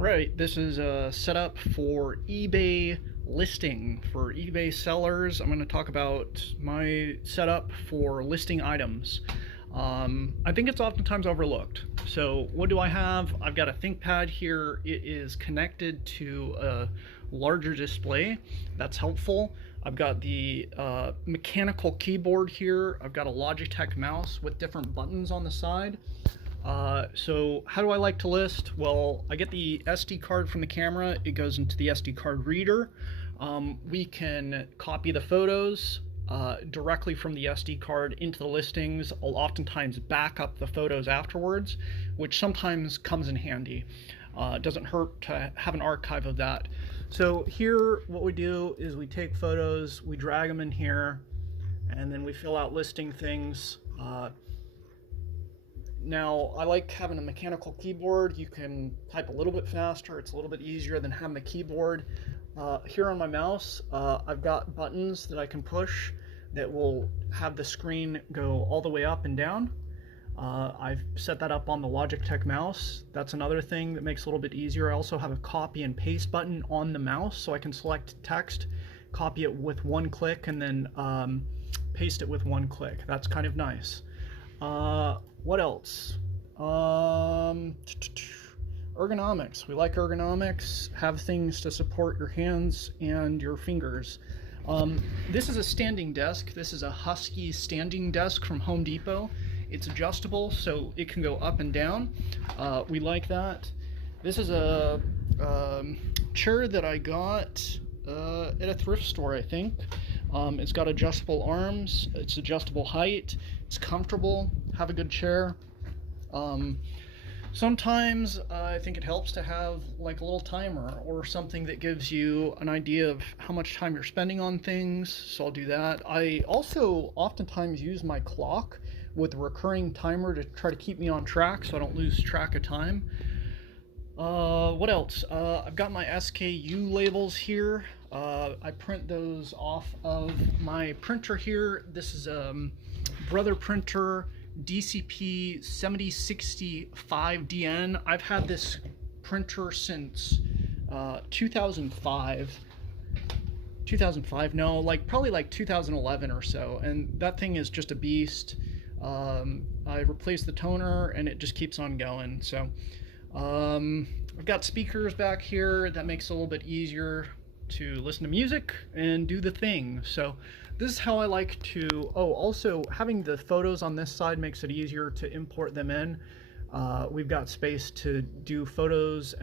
Right, this is a setup for eBay listing for eBay sellers. I'm going to talk about my setup for listing items. I think it's oftentimes overlooked. So what do I have? I've got a ThinkPad here. It is connected to a larger display. That's helpful. I've got the mechanical keyboard here. I've got a Logitech mouse with different buttons on the side. So how do I like to list? Well, I get the SD card from the camera. It goes into the SD card reader. We can copy the photos directly from the SD card into the listings. I'll oftentimes back up the photos afterwards, which sometimes comes in handy. It doesn't hurt to have an archive of that. So here, what we do is we take photos, we drag them in here, and then we fill out listing things. Now, I like having a mechanical keyboard. You can type a little bit faster. It's a little bit easier than having a keyboard. Here on my mouse, I've got buttons that I can push that will have the screen go all the way up and down. I've set that up on the Logitech mouse. That's another thing that makes it a little bit easier. I also have a copy and paste button on the mouse, so I can select text, copy it with one click, and then paste it with one click. That's kind of nice. What else? Ergonomics. We like ergonomics. Have things to support your hands and your fingers. This is a standing desk. This is a Husky standing desk from Home Depot. It's adjustable, so it can go up and down. We like that. This is a chair that I got at a thrift store, I think. It's got adjustable arms, it's adjustable height, it's comfortable, have a good chair. Sometimes I think it helps to have like a little timer or something that gives you an idea of how much time you're spending on things, so I'll do that. I also oftentimes use my clock with a recurring timer to try to keep me on track so I don't lose track of time. What else? I've got my SKU labels here. I print those off of my printer here. This is a Brother Printer DCP 7065DN. I've had this printer since 2005. No, probably like 2011 or so, and that thing is just a beast. I replaced the toner and it just keeps on going. So I've got speakers back here that makes it a little bit easier to listen to music and do the thing. So this is how I like to, also having the photos on this side makes it easier to import them in. We've got space to do photos